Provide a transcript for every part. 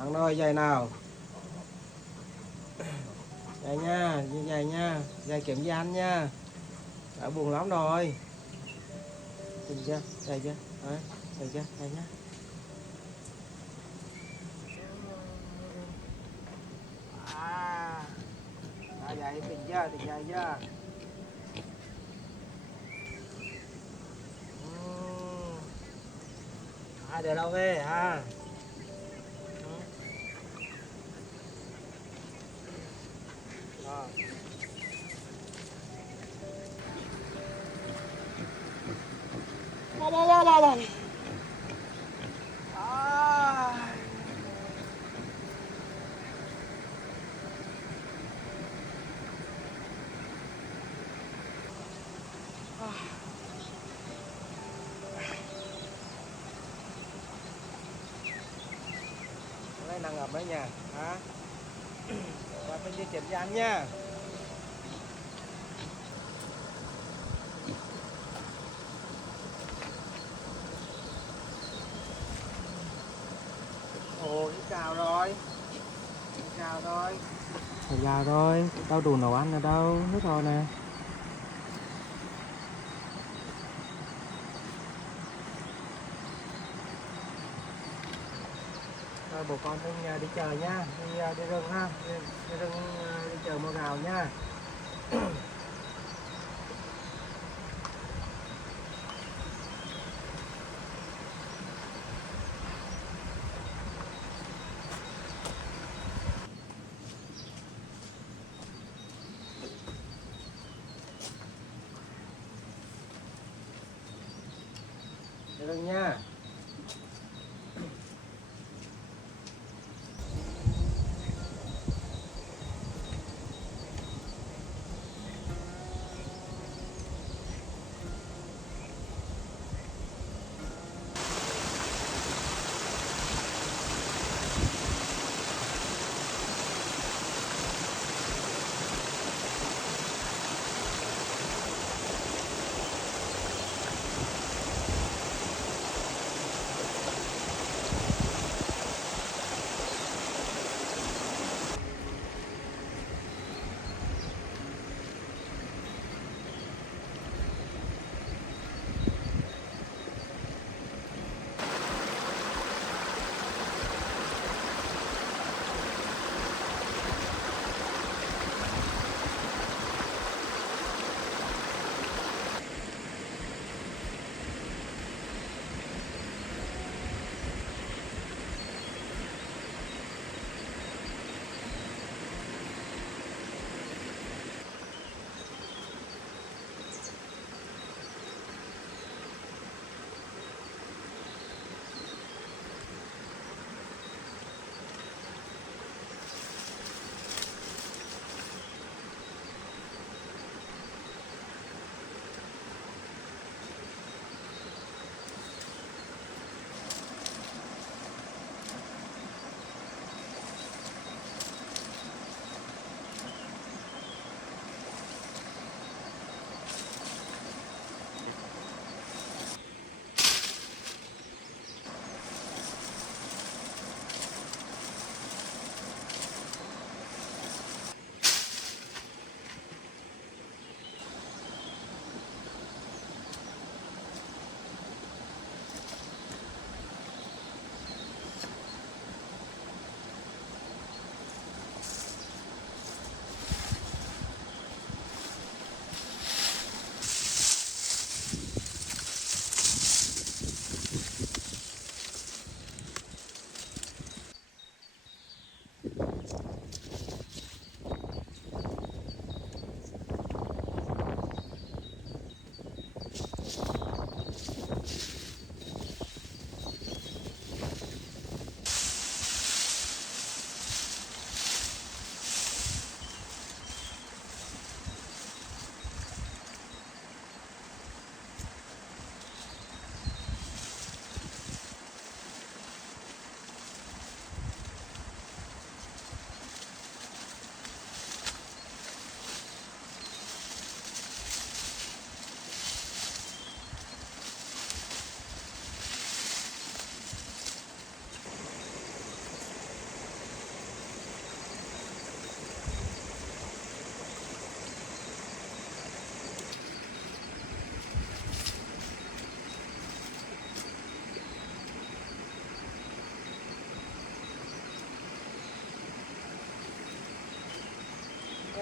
Ăn thôi, giày nào. Giày nha, giày nha, giày kiểm với anh nha. Đã buồn lắm rồi. Nhìn chưa, giày chưa? Đấy, giày chưa, giày nhá. À, giày mình chưa, thì giày chưa? Để đâu về ha. Rồi. Đây. À. Đây đang ngập đấy nha. Hả? Và mình đi kiểm tra anh nha. Ồ, chào rồi. Chào rồi. Chào rồi. Đâu đồ nấu ăn ở đâu? Hết rồi nè. Rồi bố con mình đi chờ nhá. Đi rừng ha. Đi rừng đi chờ mua gạo nha. Đi rừng nha.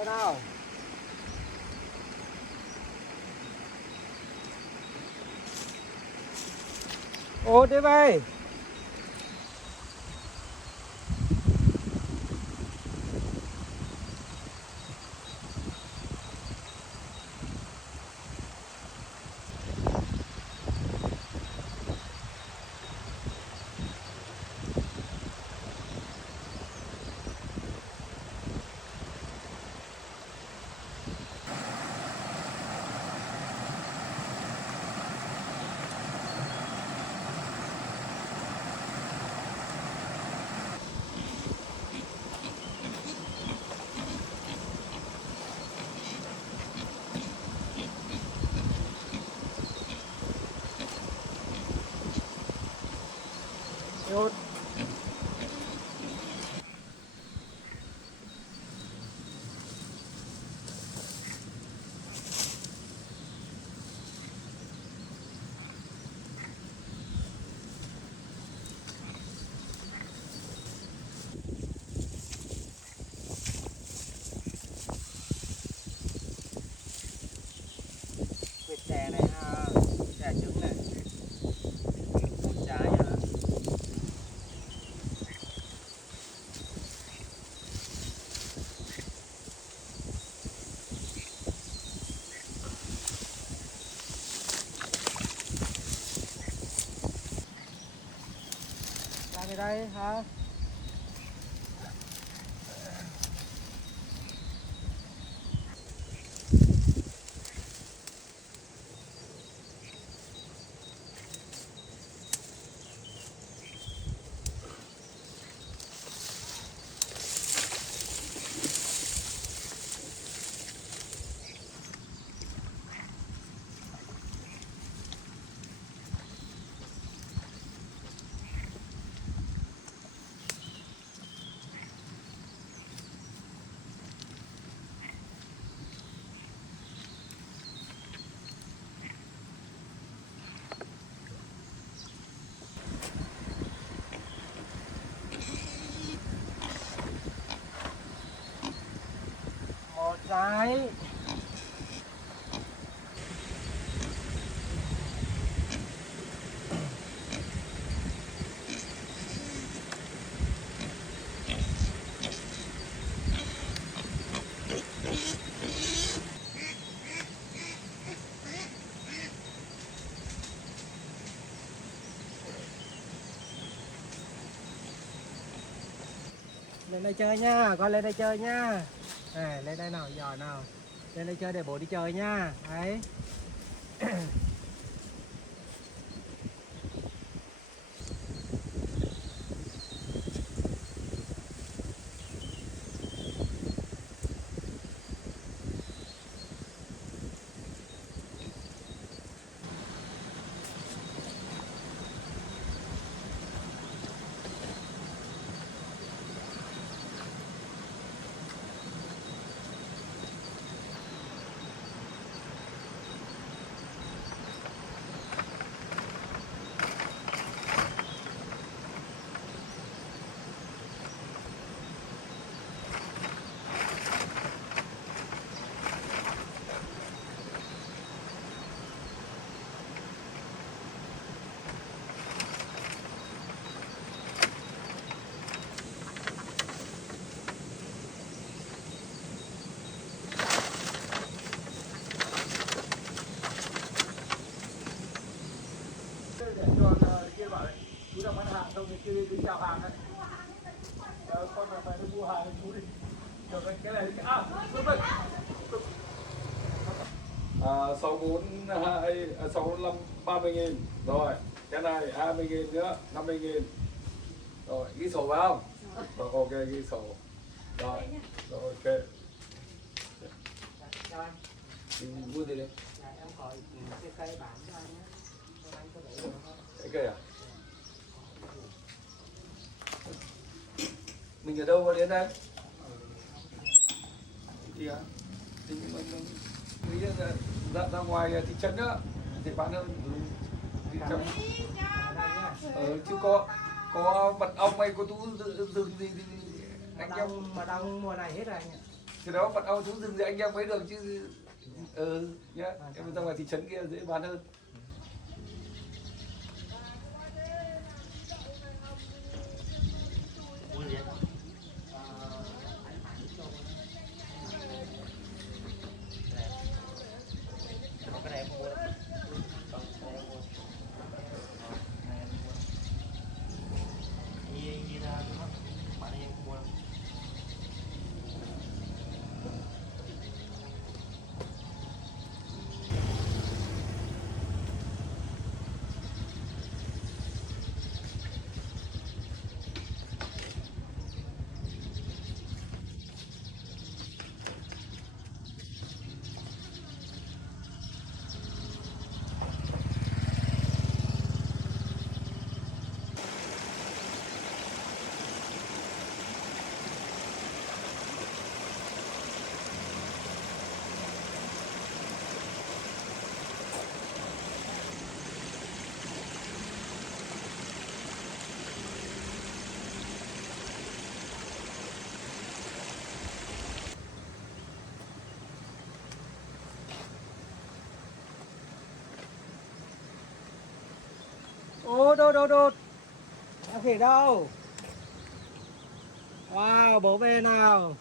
nào. Ô đi bay. Yêu. Vịt chè này ha, chè trứng này, củ trái hả? Ra về đây hả? Một trái. Lên đây chơi nha, con lên đây chơi nha. À, lên đây nào, giỏi nào. Lên đây chơi để bố đi chơi nha. Đấy. Chú đang bán hàng xong thì đi chào hàng đấy. Con phải đi mua hàng cho chú đi. Được cái này à, vâng. 65 30.000 rồi, cái này 20.000 nữa 50.000 rồi, ghi sổ phải không? Rồi, ok, ghi sổ rồi, rồi ok. Mua gì đấy? Em hỏi cái cây bán cho anh nhé. Cho anh có để được không? Cái cây à? Mình ở đâu mà đến đây? Thì à? Thì mình nghĩ là ra ngoài thị trấn nữa thì bán hơn thị trấn. Chứ có mật ong hay có rừng gì anh em mật ong mùa này hết rồi anh ạ. Thì đó mật ong thú rừng thì anh em mới được chứ. Nhá, em ra ngoài thị trấn kia dễ bán hơn. Còn cái này em mua đâu? Còn cái này em mua. Này em mua. Đi ra đúng không? Bạn này em không mua đâu. Ô, đột. Em khỉ đâu? Wow, bố về nào?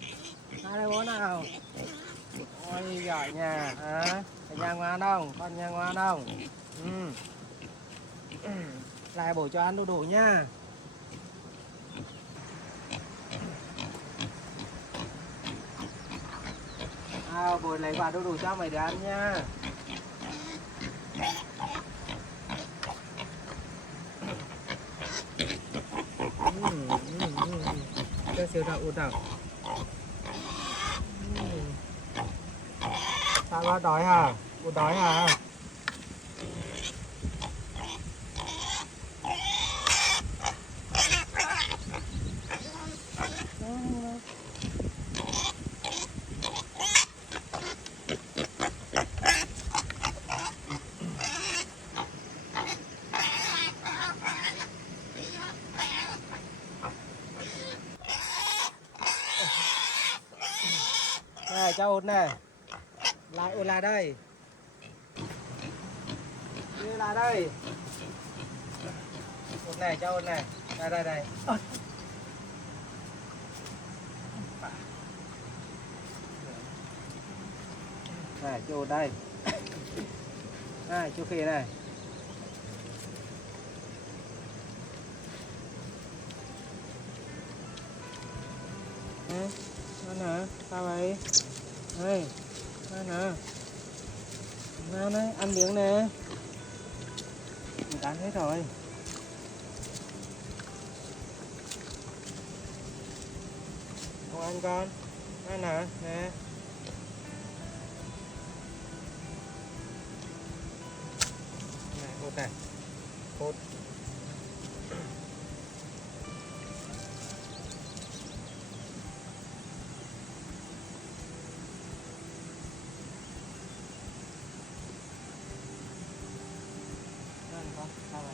Hai đây bố nào? Ôi giỏi nhà hả? Nhà ngoan không? Con nhà ngoan không? Ừ. Lại bổ cho ăn đủ đủ nha. Bố lấy quả đủ cho mày để ăn nha. Cho siêu đậu nào. Sao nó đói hả? Bố đói hả? Này cháu út này. Lại đây. Đi lại đây. Út này cháu út này. Đây. Này chú út đây. Này chú khỉ này. Ăn hả? Sao vậy? Đây, ăn hả? Nào đấy, ăn miếng nè. Mình ăn hết rồi. Không ăn con. Ăn hả? Nè. Này, hột này. Hột. Sao vậy?